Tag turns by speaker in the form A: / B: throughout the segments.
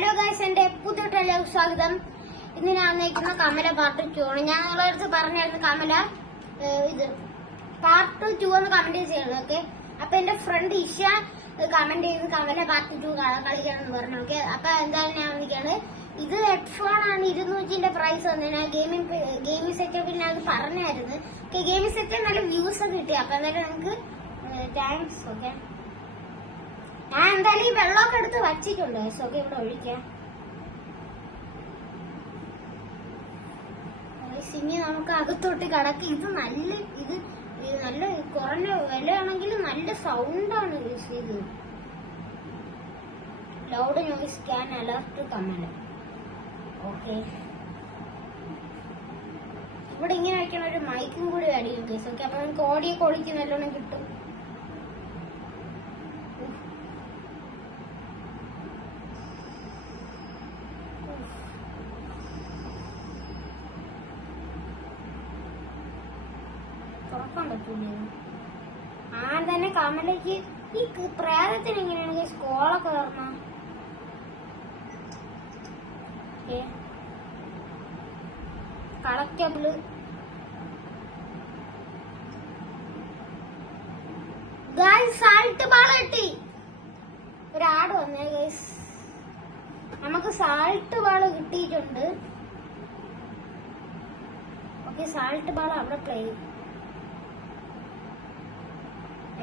A: Hello guys എന്റെ പുതിയ സ്വാഗതം. ഇന്ന് ഞാൻ നയിക്കുന്ന കമല പാർട്ട് ടു ആണ്. ഞാൻ നിങ്ങളുടെ അടുത്ത് പറഞ്ഞായിരുന്നു കമല ഇത് പാർട്ട് ടു എന്ന് കമന്റ് ചെയ്യണം ഓക്കെ അപ്പൊ എന്റെ ഫ്രണ്ട് ഇഷ കമന്റ് ചെയ്ത് കമല പാർട്ട് ടു കളിക്കണം എന്ന് പറഞ്ഞു ഓക്കെ അപ്പൊ എന്തായാലും ഞാൻ വന്നിരിക്കാണ് ഇത് ഹെഡ്ഫോൺ ആണ് ഇരുന്നൂറ്റിന്റെ പ്രൈസ് വന്നത് ഞാൻ ഗെയിമിംഗ് ഗെയിമിംഗ് സെറ്റപ്പിൽ ഞാൻ പറഞ്ഞായിരുന്നു. ഓക്കെ ഗെയിമിംഗ് സെറ്റ് നല്ല വ്യൂസ് ഒക്കെ കിട്ടി. അപ്പൊ എന്തായാലും നിങ്ങൾക്ക് താങ്ക്സ് ഓക്കെ ഞാൻ എന്തായാലും ഈ വെള്ളമൊക്കെ എടുത്ത് വച്ചിട്ടുണ്ട് ഓക്കെ ഇവിടെ ഒഴിക്കാം ഇനി നമുക്ക് അകത്തോട്ട് കടക്ക്. ഇത് നല്ല ഇത് നല്ല കുറഞ്ഞ വിലയാണെങ്കിൽ നല്ല സൗണ്ടാണ് യൂസ് ഇത്. ലൗഡ് നോയിസ് ക്യാൻ അലർട്ട് തമ്മൽ. ഓക്കെ ഇവിടെ ഇങ്ങനെ വയ്ക്കണ ഒരു മൈക്കും കൂടി ചെയ്യും കേസ് ഓക്കെ അപ്പൊ നമുക്ക് ഓഡിയോ ക്വാളിറ്റി നല്ലോണം കിട്ടും. തുറക്കാൻ പറ്റൂലേ? ആ തന്നെ കമലയ്ക്ക് ഈ പ്രേതത്തിന് എങ്ങനെയാണ് സ്കോളൊക്കെ തുറന്ന? കളക്റ്റബിൾ സാൾട്ട് ബാൾ കിട്ടി. ഒരു ആട് വന്നേ ഗൈസ് നമുക്ക് സാൾട്ട് ബാൾ കിട്ടിയിട്ടുണ്ട്. ഓക്കെ സാൾട്ട് ബാൾ അവിടെ പ്ലേ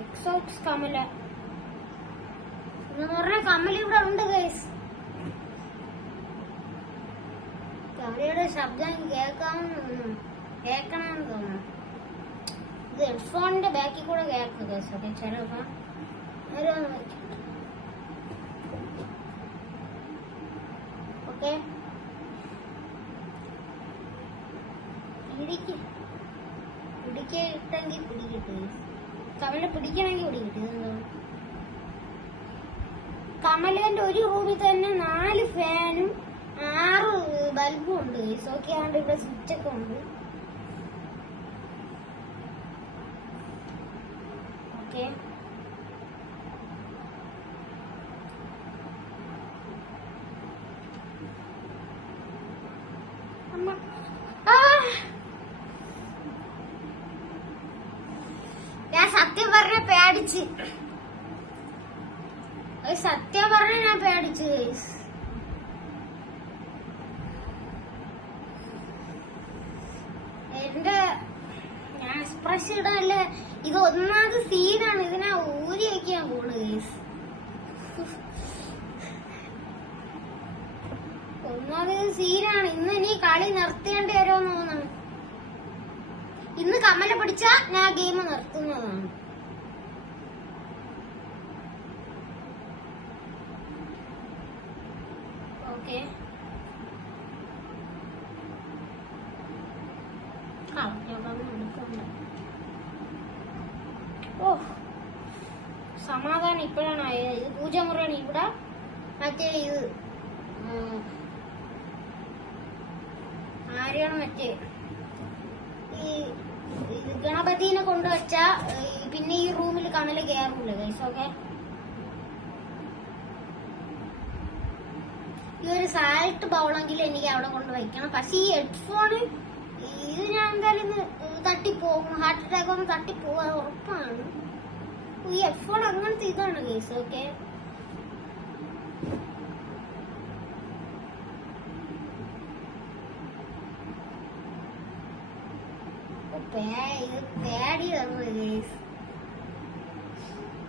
A: എക്സോക്സ് കമല എന്ന് പറഞ്ഞ കമല ഇവിടെ ഉണ്ട് ഗൈസ് കമലയുടെ ശബ്ദം കേൾക്കാൻ കേൾക്കണമെന്ന് തോന്നുന്നു. ഇത് ഹെഡ്ഫോണിന്റെ ബാക്കിൽ കൂടെ കേൾക്കും ഗൈസ് ഓക്കെ ചിലപ്പോ ഓക്കെ. പിടിക്ക്. ഇട്ടെങ്കിൽ പിടിക്കട്ടെ കമല പിടിക്കണമെങ്കിൽ പിടിക്കട്ടെ ഇതെന്തോ കമലേന്റെ ഒരു റൂമിൽ തന്നെ നാല് ഫാനും ആറ് ബൾബും ഉണ്ട്. സോക്കിയാണ്ട് ഇവിടെ സ്വിച്ചൊക്കെ ഉണ്ട് ഓക്കെ അമ്മ ആ ഞാൻ സത്യം പറഞ്ഞ പേടിച്ച്. സത്യം പറഞ്ഞ ഞാൻ പേടിച്ച്. എന്റെ ഞാൻ എക്സ്പ്രസ് ഇടാല്ല ഇത് ഒന്നാമത് സീനാണ് ഇതിനെ ഊരി വയ്ക്കാൻ പോണ് കേസ് ഒന്നാമത് സീനാണ് ഇന്ന് ഇനി കളി നിർത്തേണ്ടി വരുമെന്ന് തോന്നുന്നു. ഇന്ന് കമല പിടിച്ചാ ഞാൻ ഗെയിം നിർത്തുന്നതാണ്. ഓക്കെ ഓ സമാധാനം ഇപ്പോഴാണ്? ആയത് ഇത് ഇവിടെ? മറ്റേ ഇത് ആരെയാണ് മറ്റേ? ഈ ഗണപതിനെ കൊണ്ടുവച്ച പിന്നെ ഈ റൂമിൽ കണൽ കയറൂല ഗൈസ് ഓക്കെ ഈ ഒരു സാൽട്ട് ബൗളെങ്കിലും എനിക്ക് അവിടെ കൊണ്ട് വയ്ക്കണം പക്ഷെ ഈ ഹെഡ്ഫോണ് ഇത് ഞാൻ എന്തായാലും തട്ടി തട്ടിപ്പോകും. ഹാർട്ട് അറ്റാക്ക് ഒന്ന് തട്ടിപ്പോകാൻ ഉറപ്പാണ്. ഈ ഹെഡ്ഫോൺ അങ്ങനത്തെ ഇതാണ് കേസ് ഓക്കെ പേടി വന്നു കേസ്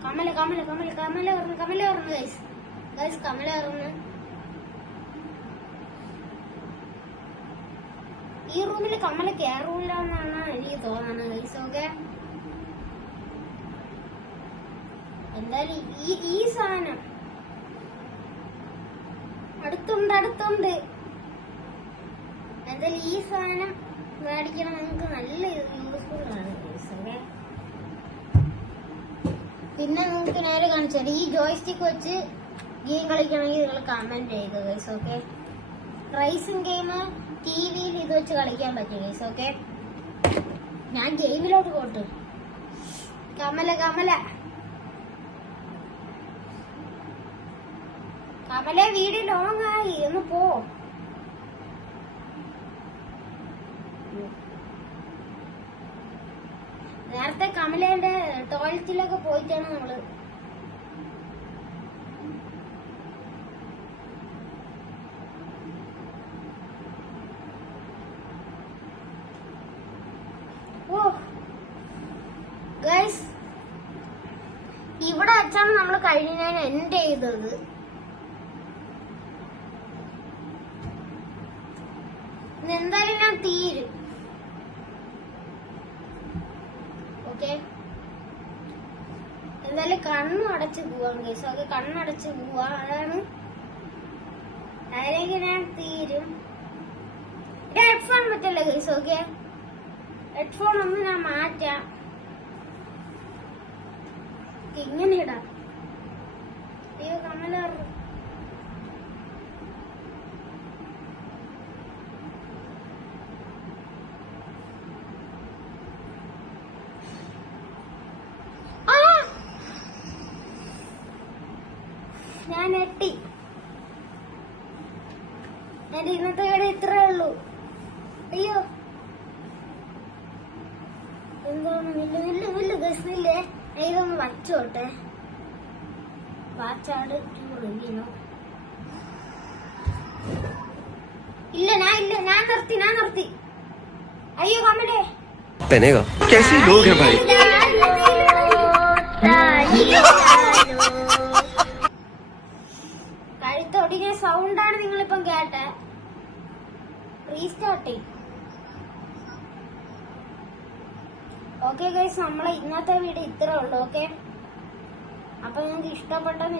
A: കമല കമല കമല കമല പറഞ്ഞു കമല പറഞ്ഞു ഗൈസ് ഗൈസ് കമല പറഞ്ഞു ഈ റൂമിൽ കമല കയറൂല എന്നാണ് എനിക്ക് തോന്നുന്നത് ഗൈസ് ഓക്കെ എന്തായാലും ഈ ഈ സാധനം അടുത്തുണ്ട് അടുത്തുണ്ട്. എന്തായാലും ഈ സാധനം മേടിക്കണം. നിങ്ങൾക്ക് നല്ല യൂസ്ഫുൾ ആണ് ഗൈസ് ഓക്കെ പിന്നെ നിങ്ങൾക്ക് നേരെ കാണിച്ചാൽ ഈ ജോയ്സ്റ്റിക്ക് വെച്ച് ഗെയിം കളിക്കണമെങ്കിൽ നിങ്ങൾ കമന്റ് ചെയ്യുക guys okay rising game T വിയിൽ ഇത് വെച്ച് കളിക്കാൻ പറ്റും ഗൈസ് ഓക്കെ ഞാൻ ഗെയിമിലോട്ട് പോട്ട്. കമല കമല. കമല വീട് ലോങ് ആയി. ഒന്ന് പോ. നേരത്തെ കമലേന്റെ ടോയ്ലറ്റിലൊക്കെ പോയിട്ടാണ് നമ്മൾ ഓ ഗൈസ് ഇവിടെ വെച്ചാണ് നമ്മൾ കഴിഞ്ഞതിന് എൻഡ് ചെയ്തത്. എന്തായാലും ഞാൻ തീരും. ഓക്കെ എന്തായാലും കണ്ണു അടച്ച് പോവാണ് കേസ് ഓക്കെ കണ്ണടച്ച് പോവാ അതാണ് അതിലേക്ക് ഞാൻ തീരും. ഹെഡ്ഫോൺ പറ്റല്ലേ കേസ് ഓക്കെ ഹെഡ്ഫോൺ ഒന്ന് ഞാൻ മാറ്റാം. ഇങ്ങനെ ഇടാം അയ്യോ കമല ആ! ഞാൻ എട്ടി. എന്റെ ഇന്നത്തെ കട ഇത്രേ ഉള്ളൂ. അയ്യോ. എന്താണ് നില്ല് നില്ല് നില്ല് ബസ് ഞാൻ ഇതൊന്ന് വച്ചോട്ടെ വാച്ചാട് റിവ്യൂ ഇല്ല ഞാൻ ഇല്ല ഞാൻ നിർത്തി ഞാൻ നിർത്തി അയ്യോ കമ്മലേ
B: पहनेगा कैसे लोग हैं भाई
A: കഴുത്തൊടിഞ്ഞ സൗണ്ടാണ് നിങ്ങളിപ്പം കേട്ടെ റീസ്റ്റാർട്ട് ഓക്കെ ഗൈസ് നമ്മളെ ഇന്നത്തെ വീഡിയോ ഇത്രേ ഉള്ളൂ ഓക്കെ അപ്പൊ നിങ്ങൾക്ക് ഇഷ്ടപ്പെട്ടെന്ന്